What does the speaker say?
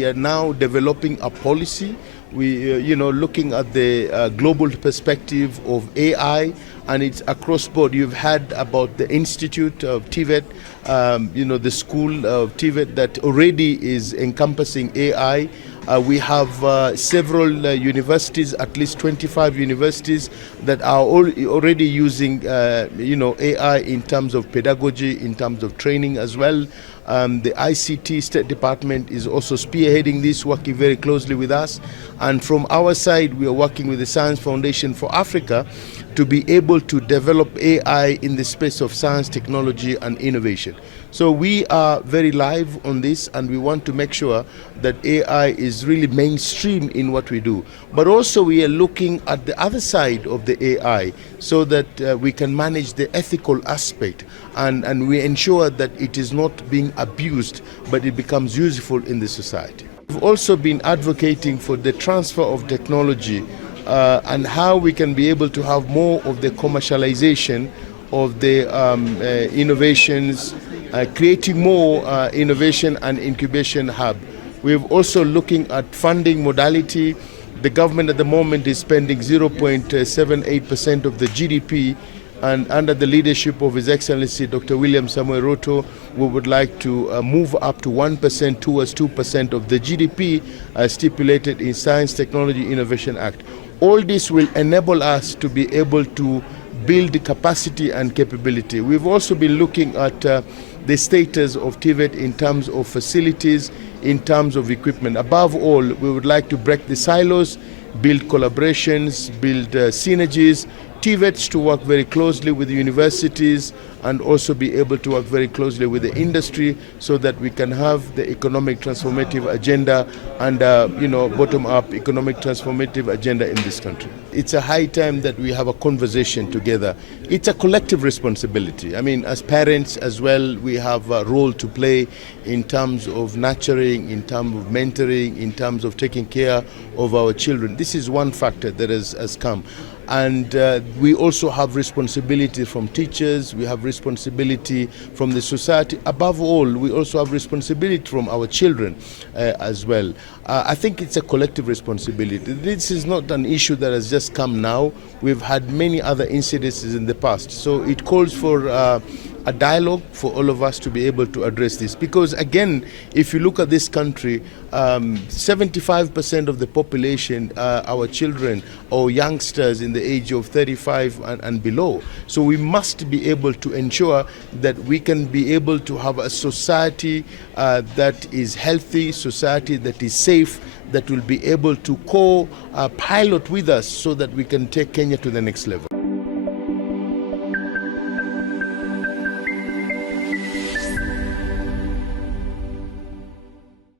we are now developing a policy. We, looking at the global perspective of AI, and it's across board. You've heard about the Institute of TVET, the school of TVET that already is encompassing AI. We have several universities, at least 25 universities, that are already using, AI in terms of pedagogy, in terms of training as well. The ICT State Department is also spearheading this, working very closely with us. And from our side, we are working with the Science Foundation for Africa to be able to develop AI in the space of science, technology, and innovation. So we are very live on this, and we want to make sure that AI is really mainstream in what we do. But also we are looking at the other side of the AI so that we can manage the ethical aspect, and we ensure that it is not being abused, but it becomes useful in the society. We've also been advocating for the transfer of technology and how we can be able to have more of the commercialization of the innovations, creating more innovation and incubation hub. We're also looking at funding modality. The government at the moment is spending 0.78% of the GDP, and under the leadership of His Excellency Dr. William Samuel Ruto, we would like to move up to 1% towards 2% of the GDP stipulated in Science, Technology, Innovation Act. All this will enable us to be able to build capacity and capability. We've also been looking at the status of TVET in terms of facilities, in terms of equipment. Above all, we would like to break the silos, build collaborations, build synergies, TVETs to work very closely with the universities and also be able to work very closely with the industry so that we can have the economic transformative agenda and bottom-up economic transformative agenda in this country. It's a high time that we have a conversation together. It's a collective responsibility. I mean, as parents as well, we have a role to play in terms of nurturing, in terms of mentoring, in terms of taking care of our children. This is one factor that has come. And we also have responsibility from teachers, we have responsibility from the society. Above all, we also have responsibility from our children as well. I think it's a collective responsibility. This is not an issue that has just come now. We've had many other incidences in the past. So it calls for a dialogue for all of us to be able to address this. Because again, if you look at this country, 75% of the population are our children or youngsters in the age of 35 and below. So we must be able to ensure that we can be able to have a society that is healthy, society that is safe, that will be able to co-pilot with us so that we can take Kenya to the next level.